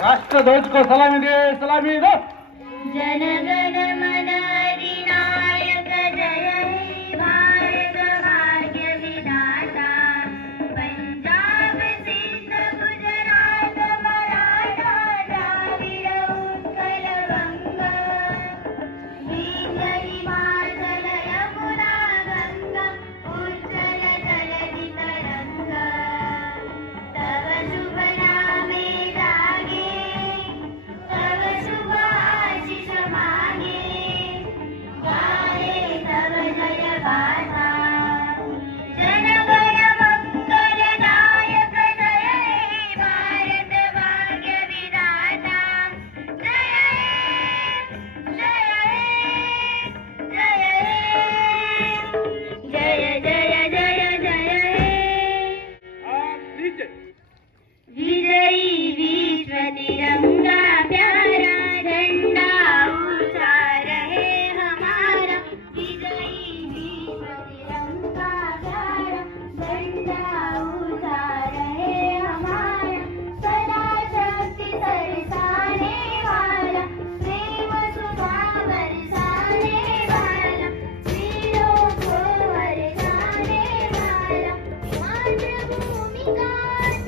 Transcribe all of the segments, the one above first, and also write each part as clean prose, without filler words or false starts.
राष्ट्रध्वज को सलामी दे, सलामी दो। जनगण मन अधिनायक जय हे भारत भाग्य विधाता। पंजाब सिंध गुजरात मराठा द्राविड उत्कल गंगा। विंध्य हिमाचल यमुना गंगा उज्ज्वल जलधि तरंगा। तव शुभ नामे जागे, तव शुभ आशीष मागे। गाहे तव जय गाथा। जनगण मंगलदायक जय हे भारत भाग्य विधाता। जय हे, जय हे, जय हे, जय जय जय हे। विजयी विश्व तिरंगा प्यारा झंडा ऊंचा रहे हमारा। विजयी विश्व तिरंगा प्यारा झंडा ऊंचा रहे हमारा। सदा शक्ति बरसाने वाला, प्रेम सुधा बरसाने वाला, वीरों को वरदाने वाला। मातृभूमि का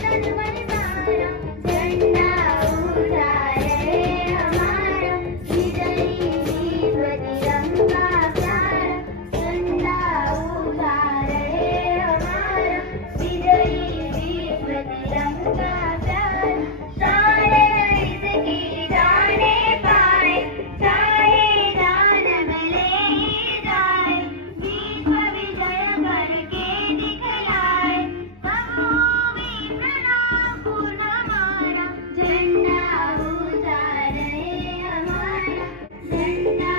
तन मन सारा झंडा ऊंचा रहे हमारा। विजयी विश्व तिरंगा प्यारा झंडा ऊंचा रहे हमारा। विजयी विश्व तिरंगा प्यारा। सारे इसकी जाने पाए, चाहे जान मिले ही जाए। विश्व विजय करके दिखलाए, भूमि प्रणाम पूर्ण हमारा। झंडा ऊंचा रहे हमारा, झंडा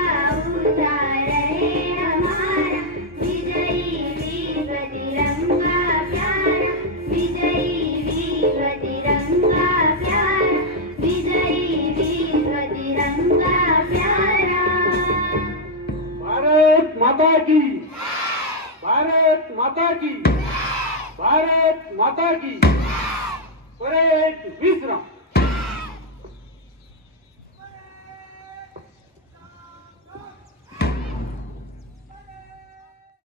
ऊंचा रहे हमारा। विजयी विश्व तिरंगा प्यारा, विजयी विश्व तिरंगा प्यारा, विजयी विश्व तिरंगा प्यारा। भारत माता की, भारत माता की, भारत माता की। परेड विश्राम।